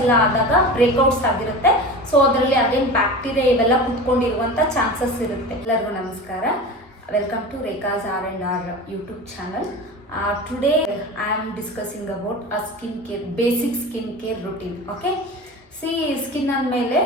ಎಲ್ಲ ಆದಾಗ ಬ್ರೇಕ್ಔಟ್ಸ್ ಆಗಿರುತ್ತೆ. ಸೊ ಅದರಲ್ಲಿ ಅಗೇನ್ ಬ್ಯಾಕ್ಟೀರಿಯಾ ಇವೆಲ್ಲ ಕುತ್ಕೊಂಡಿರುವಂಥ ಚಾನ್ಸಸ್ ಇರುತ್ತೆ. ಎಲ್ಲರಿಗೂ ನಮಸ್ಕಾರ. Welcome to Rekha's R&R YouTube channel. Today I am discussing about a skincare, basic skincare routine. Okay, see, skin ಅಂದಮೇಲೆ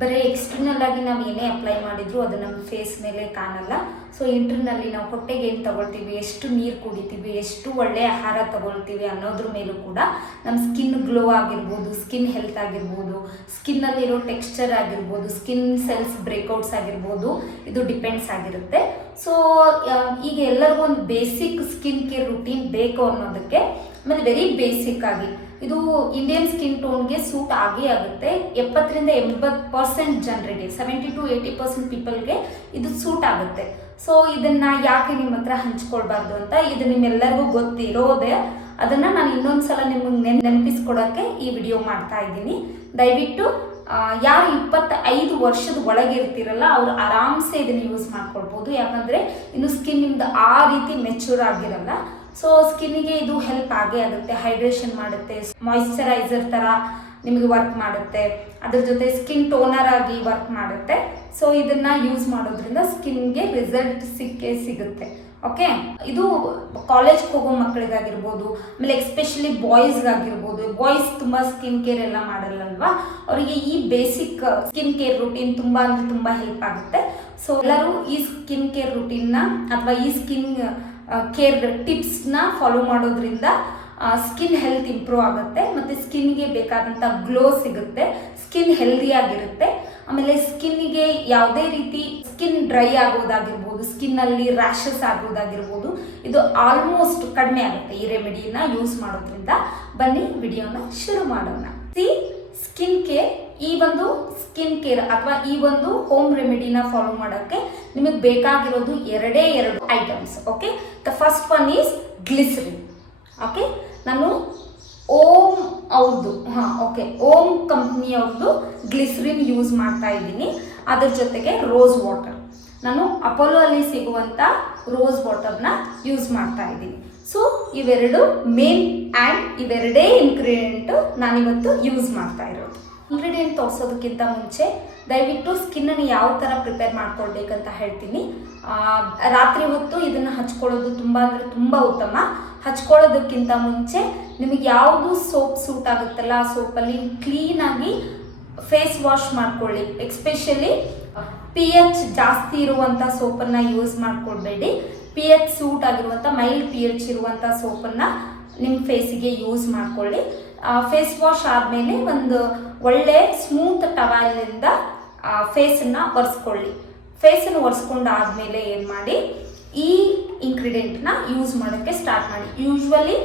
ಬರೀ ಎಕ್ಸ್ಟರ್ನಲ್ ಆಗಿ ನಾವು ಏನೇ ಅಪ್ಲೈ ಮಾಡಿದ್ರು ಅದು ನಮ್ಮ ಫೇಸ್ ಮೇಲೆ ಕಾಣಲ್ಲ. ಸೊ ಇಂಟರ್ನಲ್ಲಿ ನಾವು ಹೊಟ್ಟೆಗೆ ಏನು ತಗೊಳ್ತೀವಿ, ಎಷ್ಟು ನೀರು ಕುಡಿತೀವಿ, ಎಷ್ಟು ಒಳ್ಳೆಯ ಆಹಾರ ತಗೊಳ್ತೀವಿ ಅನ್ನೋದ್ರ ಮೇಲೂ ಕೂಡ ನಮ್ಮ ಸ್ಕಿನ್ ಗ್ಲೋ ಆಗಿರ್ಬೋದು, ಸ್ಕಿನ್ ಹೆಲ್ತ್ ಆಗಿರ್ಬೋದು, ಸ್ಕಿನ್ನಲ್ಲಿರೋ ಟೆಕ್ಸ್ಚರ್ ಆಗಿರ್ಬೋದು, ಸ್ಕಿನ್ ಸೆಲ್ಸ್ ಬ್ರೇಕ್ಔಟ್ಸ್ ಆಗಿರ್ಬೋದು, ಇದು ಡಿಪೆಂಡ್ಸ್ ಆಗಿರುತ್ತೆ. ಸೊ ಈಗ ಎಲ್ಲರಿಗೂ ಒಂದು ಬೇಸಿಕ್ ಸ್ಕಿನ್ ಕೇರ್ ರುಟೀನ್ ಬೇಕು ಅನ್ನೋದಕ್ಕೆ, ಆಮೇಲೆ ವೆರಿ ಬೇಸಿಕ್ ಆಗಿ ಇದು ಇಂಡಿಯನ್ ಸ್ಕಿನ್ ಟೋನ್ಗೆ ಸೂಟ್ ಆಗೇ ಆಗುತ್ತೆ. 70-80% ಜನರಿಗೆ, 70-80% ಪೀಪಲ್ಗೆ ಇದು ಸೂಟ್ ಆಗುತ್ತೆ. ಸೊ ಇದನ್ನು ಯಾಕೆ ನಿಮ್ಮ ಹತ್ರ ಹಂಚ್ಕೊಳ್ಬಾರ್ದು ಅಂತ, ಇದು ನಿಮ್ಮೆಲ್ಲರಿಗೂ ಗೊತ್ತಿರೋದೆ, ಅದನ್ನು ನಾನು ಇನ್ನೊಂದ್ಸಲ ನಿಮಗೆ ನೆನಪಿಸ್ಕೊಡೋಕ್ಕೆ ಈ ವಿಡಿಯೋ ಮಾಡ್ತಾ ಇದ್ದೀನಿ. ದಯವಿಟ್ಟು ಯಾರು 25 ವರ್ಷದ ಒಳಗೆ ಇರ್ತಿರಲ್ಲ ಅವ್ರು ಆರಾಮ್ಸೆ ಇದನ್ನು ಯೂಸ್ ಮಾಡ್ಕೊಳ್ಬೋದು. ಯಾಕಂದರೆ ಇನ್ನು ಸ್ಕಿನ್ ನಿಮ್ದು ಆ ರೀತಿ ಮೆಚೂರ್ ಆಗಿರಲ್ಲ. ಸೊ ಸ್ಕಿನ್ನಿಗೆ ಇದು ಹೆಲ್ಪ್ ಆಗೇ ಆಗುತ್ತೆ. ಹೈಡ್ರೇಷನ್ ಮಾಡುತ್ತೆ, ಮಾಯಿಶ್ಚರೈಸರ್ ಥರ ನಿಮಗೆ ವರ್ಕ್ ಮಾಡುತ್ತೆ, ಅದ್ರ ಜೊತೆ ಸ್ಕಿನ್ ಟೋನರ್ ಆಗಿ ವರ್ಕ್ ಮಾಡುತ್ತೆ. ಸೊ ಇದನ್ನು ಯೂಸ್ ಮಾಡೋದ್ರಿಂದ ಸ್ಕಿನ್ಗೆ ರಿಸಲ್ಟ್ ಸಿಗುತ್ತೆ. ಓಕೆ, ಇದು ಕಾಲೇಜ್ಗೆ ಹೋಗೋ ಮಕ್ಕಳಿಗಾಗಿರ್ಬೋದು, ಆಮೇಲೆ ಎಕ್ಸ್ಪೆಷಲಿ ಬಾಯ್ಸ್ಗಾಗಿರ್ಬೋದು. ಬಾಯ್ಸ್ ತುಂಬ ಸ್ಕಿನ್ ಕೇರ್ ಎಲ್ಲ ಮಾಡಲ್ಲಲ್ವಾ, ಅವರಿಗೆ ಈ ಬೇಸಿಕ್ ಸ್ಕಿನ್ ಕೇರ್ ರುಟೀನ್ ತುಂಬ ಅಂದರೆ ತುಂಬ ಹೆಲ್ಪ್ ಆಗುತ್ತೆ. ಸೊ ಎಲ್ಲರೂ ಈ ಸ್ಕಿನ್ ಕೇರ್ ರುಟೀನ್ನ ಅಥವಾ ಈ ಸ್ಕಿನ್ ಕೇರ್ ಟಿಪ್ಸ್ನ ಫಾಲೋ ಮಾಡೋದ್ರಿಂದ ಸ್ಕಿನ್ ಹೆಲ್ತ್ ಇಂಪ್ರೂವ್ ಆಗುತ್ತೆ, ಮತ್ತು ಸ್ಕಿನ್ಗೆ ಬೇಕಾದಂಥ ಗ್ಲೋ ಸಿಗುತ್ತೆ, ಸ್ಕಿನ್ ಹೆಲ್ದಿಯಾಗಿರುತ್ತೆ. ಆಮೇಲೆ ಸ್ಕಿನ್ನಿಗೆ ಯಾವುದೇ ರೀತಿ ಸ್ಕಿನ್ ಡ್ರೈ ಆಗೋದಾಗಿರ್ಬೋದು, ಸ್ಕಿನ್ನಲ್ಲಿ ರ್ಯಾಷಸ್ ಆಗೋದಾಗಿರ್ಬೋದು, ಇದು ಆಲ್ಮೋಸ್ಟ್ ಕಡಿಮೆ ಆಗುತ್ತೆ ಈ ರೆಮಿಡಿನ ಯೂಸ್ ಮಾಡೋದ್ರಿಂದ. ಬನ್ನಿ ವಿಡಿಯೋನ ಶುರು ಮಾಡೋಣ. ಸ್ಕಿನ್ ಕೇರ್, ಈ ಒಂದು ಸ್ಕಿನ್ ಕೇರ್ ಅಥವಾ ಈ ಒಂದು ಹೋಮ್ ರೆಮಿಡಿನ ಫಾಲೋ ಮಾಡೋಕ್ಕೆ ನಿಮಗೆ ಬೇಕಾಗಿರೋದು ಎರಡೇ ಎರಡು items. Okay, the first one is glycerine. Okay, ನಾನು ಓಮ್ ಅವ್ರದ್ದು ಓಮ್ ಕಂಪ್ನಿಯವ್ರದ್ದು ಗ್ಲಿಸರಿನ್ ಯೂಸ್ ಮಾಡ್ತಾ ಇದ್ದೀನಿ. ಅದ್ರ ಜೊತೆಗೆ ರೋಸ್ ವಾಟರ್, ನಾನು ಅಪೋಲೋ ಅಲ್ಲಿ ಸಿಗುವಂಥ ರೋಸ್ ವಾಟರ್ನ ಯೂಸ್ ಮಾಡ್ತಾ ಇದ್ದೀನಿ. ಸೊ ಇವೆರಡು ಮೇನ್ ಆ್ಯಂಡ್ ಇವೆರಡೇ ಇಂಗ್ರೀಡಿಯೆಂಟು ನಾನಿವತ್ತು ಯೂಸ್ ಮಾಡ್ತಾ ಇರೋದು. ಇಂಗ್ರೀಡಿಯೆಂಟ್ ತೋರಿಸೋದಕ್ಕಿಂತ ಮುಂಚೆ ದಯವಿಟ್ಟು ಸ್ಕಿನ್ನನ್ನು ಯಾವ ಥರ ಪ್ರಿಪೇರ್ ಮಾಡ್ಕೊಳ್ಬೇಕಂತ ಹೇಳ್ತೀನಿ. ರಾತ್ರಿ ಹೊತ್ತು ಇದನ್ನು ಹಚ್ಕೊಳ್ಳೋದು ತುಂಬ ಅಂದರೆ ತುಂಬ ಉತ್ತಮ. ಹಚ್ಕೊಳ್ಳೋದಕ್ಕಿಂತ ಮುಂಚೆ ನಿಮಗೆ ಯಾವುದು ಸೋಪ್ ಸೂಟ್ ಆಗುತ್ತಲ್ಲ ಆ ಸೋಪಲ್ಲಿ ಕ್ಲೀನಾಗಿ ಫೇಸ್ ವಾಶ್ ಮಾಡ್ಕೊಳ್ಳಿ. ಎಕ್ಸ್ಪೆಷಲಿ pH ಜಾಸ್ತಿ ಇರುವಂಥ ಸೋಪನ್ನು ಯೂಸ್ ಮಾಡ್ಕೊಳ್ಬೇಡಿ. pH ಸೂಟ್ ಆಗಿರುವಂಥ ಮೈಲ್ಡ್ pH ಇರುವಂಥ ಸೋಪನ್ನು ನಿಮ್ಮ ಫೇಸಿಗೆ ಯೂಸ್ ಮಾಡ್ಕೊಳ್ಳಿ. ಫೇಸ್ ವಾಶ್ ಆದಮೇಲೆ ಒಂದು ಒಳ್ಳೆ ಸ್ಮೂತ್ ಟವಲಿಂದ ಫೇಸನ್ನು ಒರೆಸ್ಕೊಳ್ಳಿ. ಫೇಸನ್ನು ಒರೆಸ್ಕೊಂಡಾದ್ಮೇಲೆ ಏನು ಮಾಡಿ, ಈ ಇಂಗ್ರೀಡಿಯೆಂಟ್ನ ಯೂಸ್ ಮಾಡೋಕ್ಕೆ ಸ್ಟಾರ್ಟ್ ಮಾಡಿ. ಯೂಶ್ವಲಿ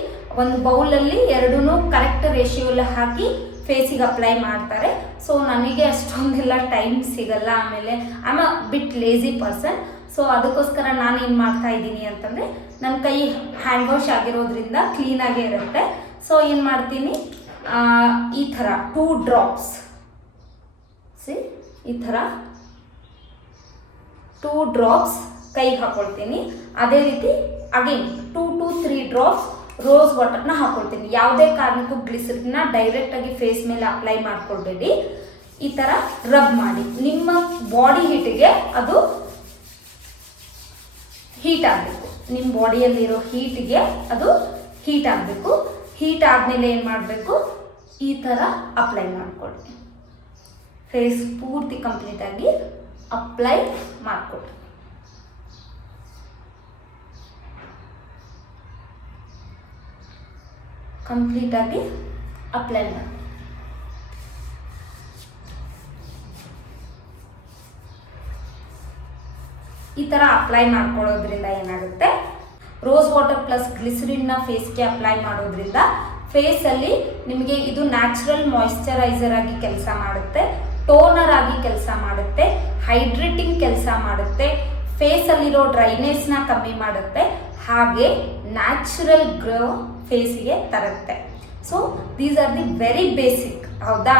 ಒಂದು ಬೌಲಲ್ಲಿ ಎರಡೂ ಕರೆಕ್ಟ್ ರೇಷಿಯೋಲ್ಲಿ ಹಾಕಿ ಫೇಸಿಗೆ ಅಪ್ಲೈ ಮಾಡ್ತಾರೆ. ಸೊ ನನಗೆ ಅಷ್ಟೊಂದೆಲ್ಲ ಟೈಮ್ ಸಿಗಲ್ಲ, ಆಮೇಲೆ I am a bit lazy person. So ಅದಕ್ಕೋಸ್ಕರ ನಾನು ಏನು ಮಾಡ್ತಾ ಇದ್ದೀನಿ ಅಂತಂದರೆ, ನನ್ನ ಕೈ ಹ್ಯಾಂಡ್ ವಾಶ್ ಆಗಿರೋದ್ರಿಂದ ಕ್ಲೀನಾಗೇ ಇರುತ್ತೆ. ಸೊ ಏನು ಮಾಡ್ತೀನಿ, ಈ ಥರ 2 drops, ಈ ಥರ 2 drops ಕೈಗೆ ಹಾಕೊಳ್ತೀನಿ. ಅದೇ ರೀತಿ ಅಗೇನ್ 2 to 3 drops ರೋಸ್ ವಾಟರ್ನ ಹಾಕೊಳ್ತೀನಿ. ಯಾವುದೇ ಕಾರಣಕ್ಕೂ ಗ್ಲಿಸರಿನ್ನ ಡೈರೆಕ್ಟಾಗಿ ಫೇಸ್ ಮೇಲೆ ಅಪ್ಲೈ ಮಾಡ್ಕೊಳ್ಬೇಡಿ. ಈ ಥರ ರಬ್ ಮಾಡಿ. ನಿಮ್ಮ ಬಾಡಿ ಹೀಟಿಗೆ ಅದು ಹೀಟ್ ಆಗಬೇಕು. ನಿಮ್ಮ ಬಾಡಿಯಲ್ಲಿರೋ ಹೀಟಿಗೆ ಅದು ಹೀಟ್ ಆಗಬೇಕು. ಹೀಟ್ ಆದಮೇಲೆ ಏನು ಮಾಡಬೇಕು, ಈ ಥರ ಅಪ್ಲೈ ಮಾಡ್ಕೊಳ್ಳಿ. ಫೇಸ್ ಪೂರ್ತಿ ಕಂಪ್ಲೀಟಾಗಿ ಅಪ್ಲೈ ಮಾಡಿಕೊಡಿ. ಕಂಪ್ಲೀಟಾಗಿ ಅಪ್ಲೈ ಮಾಡಿ. ಈ ಥರ ಅಪ್ಲೈ ಮಾಡ್ಕೊಳ್ಳೋದ್ರಿಂದ ಏನಾಗುತ್ತೆ, ರೋಸ್ ವಾಟರ್ ಪ್ಲಸ್ ಗ್ಲಿಸರಿನ್ನ ಫೇಸ್ಗೆ ಅಪ್ಲೈ ಮಾಡೋದ್ರಿಂದ ಫೇಸಲ್ಲಿ ನಿಮಗೆ ಇದು ನ್ಯಾಚುರಲ್ ಮಾಯಿಶ್ಚರೈಸರ್ ಆಗಿ ಕೆಲಸ ಮಾಡುತ್ತೆ, ಟೋನರ್ ಆಗಿ ಕೆಲಸ ಮಾಡುತ್ತೆ, ಹೈಡ್ರೇಟಿಂಗ್ ಕೆಲಸ ಮಾಡುತ್ತೆ, ಫೇಸಲ್ಲಿರೋ ಡ್ರೈನೆಸ್ನ ಕಮ್ಮಿ ಮಾಡುತ್ತೆ, ಹಾಗೆ ನ್ಯಾಚುರಲ್ ಗ್ಲೋ ಫೇಸಿಗೆ ತರುತ್ತೆ. So these are the very basic. ಹೌದಾ,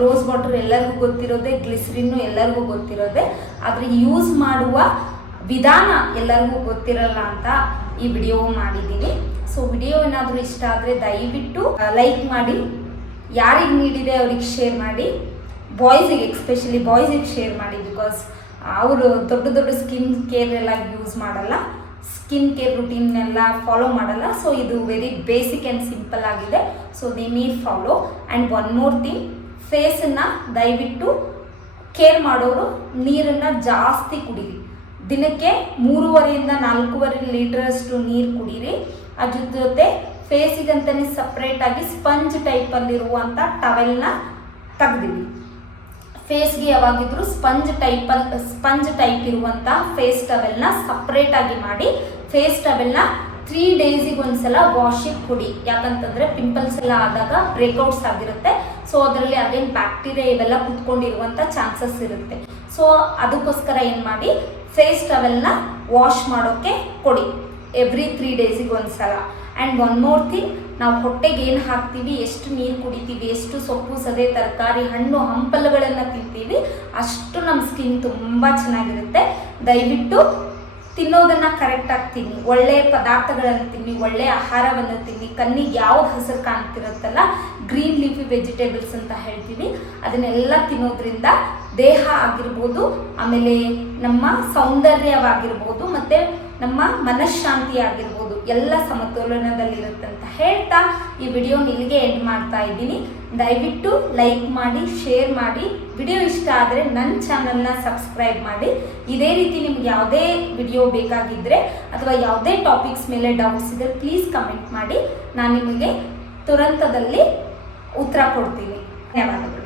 ರೋಸ್ ವಾಟರ್ ಎಲ್ಲರಿಗೂ ಗೊತ್ತಿರೋದೆ, ಗ್ಲಿಸರಿನ್ನು ಎಲ್ಲರಿಗೂ ಗೊತ್ತಿರೋದೆ, ಆದರೆ ಯೂಸ್ ಮಾಡುವ ವಿಧಾನ ಎಲ್ಲರಿಗೂ ಗೊತ್ತಿರಲ್ಲ ಅಂತ ಈ ವಿಡಿಯೋ ಮಾಡಿದ್ದೀನಿ. ಸೊ ವಿಡಿಯೋ ಏನಾದರೂ ಇಷ್ಟ ಆದರೆ ದಯವಿಟ್ಟು ಲೈಕ್ ಮಾಡಿ, ಯಾರಿಗೆ ನೀಡಿದೆ ಅವ್ರಿಗೆ ಶೇರ್ ಮಾಡಿ, ಬಾಯ್ಸಿಗೆ ಎಕ್ಸ್ಪೆಷಲಿ ಬಾಯ್ಸಿಗೆ ಶೇರ್ ಮಾಡಿ. ಬಿಕಾಸ್ ಅವರು ದೊಡ್ಡ ದೊಡ್ಡ ಸ್ಕಿನ್ ಕೇರ್ ಎಲ್ಲ ಯೂಸ್ ಮಾಡಲ್ಲ, ಸ್ಕಿನ್ ಕೇರ್ ರುಟೀನ್ ಎಲ್ಲ ಫಾಲೋ ಮಾಡಲ್ಲ. ಸೊ ಇದು ವೆರಿ ಬೇಸಿಕ್ ಆ್ಯಂಡ್ ಸಿಂಪಲ್ ಆಗಿದೆ. So they may follow. And one more thing, ಫೇಸನ್ನು ದಯವಿಟ್ಟು ಕೇರ್ ಮಾಡೋರು ನೀರನ್ನು ಜಾಸ್ತಿ ಕುಡೀರಿ. ದಿನಕ್ಕೆ 3.5 to 4 ಲೀಟರಷ್ಟು ನೀರು ಕುಡೀರಿ. ಅದ್ರ ಜೊತೆ ಫೇಸಿಗಂತಲೇ ಸಪ್ರೇಟಾಗಿ ಸ್ಪಂಜ್ ಟೈಪಲ್ಲಿರುವಂಥ ಟವೆಲ್ನ ತೆಗ್ದಿರಿ. ಫೇಸ್ಗೆ ಯಾವಾಗಿದ್ರೂ ಸ್ಪಂಜ್ ಟೈಪ್ ಇರುವಂಥ ಫೇಸ್ ಟವೆಲ್ನ ಸಪ್ರೇಟಾಗಿ ಮಾಡಿ ಫೇಸ್ ಟವೆಲ್ನ 3 ಡೇಸಿಗೆ ಒಂದ್ಸಲ ವಾಶಿಗೆ ಕೊಡಿ. ಯಾಕಂತಂದರೆ ಪಿಂಪಲ್ಸ್ ಎಲ್ಲ ಆದಾಗ ಬ್ರೇಕ್ಔಟ್ಸ್ ಆಗಿರುತ್ತೆ. ಸೊ ಅದರಲ್ಲಿ ಅದೇನು ಬ್ಯಾಕ್ಟೀರಿಯಾ ಇವೆಲ್ಲ ಕುತ್ಕೊಂಡಿರುವಂಥ ಚಾನ್ಸಸ್ ಇರುತ್ತೆ. ಸೊ ಅದಕ್ಕೋಸ್ಕರ ಏನು ಮಾಡಿ, ಫೇಸ್ ಟವೆಲ್ನ ವಾಶ್ ಮಾಡೋಕ್ಕೆ ಕೊಡಿ ಎವ್ರಿ 3 ಡೇಸಿಗೆ ಒಂದ್ಸಲ. ಆ್ಯಂಡ್ ಒನ್ ಮೋರ್ ಥಿಂಗ್, ನಾವು ಹೊಟ್ಟೆಗೆ ಏನು ಹಾಕ್ತೀವಿ, ಎಷ್ಟು ನೀರು ಕುಡಿತೀವಿ, ಎಷ್ಟು ಸೊಪ್ಪು ಸದೆ ತರಕಾರಿ ಹಣ್ಣು ಹಂಪಲುಗಳನ್ನು ತಿಂತೀವಿ, ಅಷ್ಟು ನಮ್ಮ ಸ್ಕಿನ್ ತುಂಬ ಚೆನ್ನಾಗಿರುತ್ತೆ. ದಯವಿಟ್ಟು ತಿನ್ನೋದನ್ನು ಕರೆಕ್ಟಾಗಿ ತಿನ್ನಿ, ಒಳ್ಳೆಯ ಪದಾರ್ಥಗಳನ್ನು ತಿನ್ನಿ, ಒಳ್ಳೆಯ ಆಹಾರವನ್ನು ತಿನ್ನಿ. ಕಣ್ಣಿಗೆ ಯಾವ್ದು ಹಸಿರು ಕಾಣ್ತಿರುತ್ತಲ್ಲ, ಗ್ರೀನ್ ಲೀಫಿ ವೆಜಿಟೇಬಲ್ಸ್ ಅಂತ ಹೇಳ್ತೀವಿ, ಅದನ್ನೆಲ್ಲ ತಿನ್ನೋದ್ರಿಂದ ದೇಹ ಆಗಿರ್ಬೋದು, ಆಮೇಲೆ ನಮ್ಮ ಸೌಂದರ್ಯವಾಗಿರ್ಬೋದು, ಮತ್ತು ನಮ್ಮ ಮನಃಶಾಂತಿ ಆಗಿರ್ಬೋದು ಎಲ್ಲ ಸಮತೋಲನದಲ್ಲಿರುತ್ತೆ ಅಂತ ಹೇಳ್ತಾ ಈ ವಿಡಿಯೋನ ಇಲ್ಲಿಗೆ ಎಂಡ್ ಮಾಡ್ತಾ ಇದ್ದೀನಿ. ದಯವಿಟ್ಟು ಲೈಕ್ ಮಾಡಿ, ಶೇರ್ ಮಾಡಿ. ವಿಡಿಯೋ ಇಷ್ಟ ಆದರೆ ನನ್ನ ಚಾನಲ್ನ ಸಬ್ಸ್ಕ್ರೈಬ್ ಮಾಡಿ. ಇದೇ ರೀತಿ ನಿಮ್ಗೆ ಯಾವುದೇ ವಿಡಿಯೋ ಬೇಕಾಗಿದ್ದರೆ ಅಥವಾ ಯಾವುದೇ ಟಾಪಿಕ್ಸ್ ಮೇಲೆ ಡೌಟ್ಸ್ ಇದ್ದರೆ ಪ್ಲೀಸ್ ಕಮೆಂಟ್ ಮಾಡಿ. ನಾನು ನಿಮಗೆ ತುರಂತದಲ್ಲಿ ಉತ್ತರ ಕೊಡ್ತೀನಿ. ಧನ್ಯವಾದಗಳು.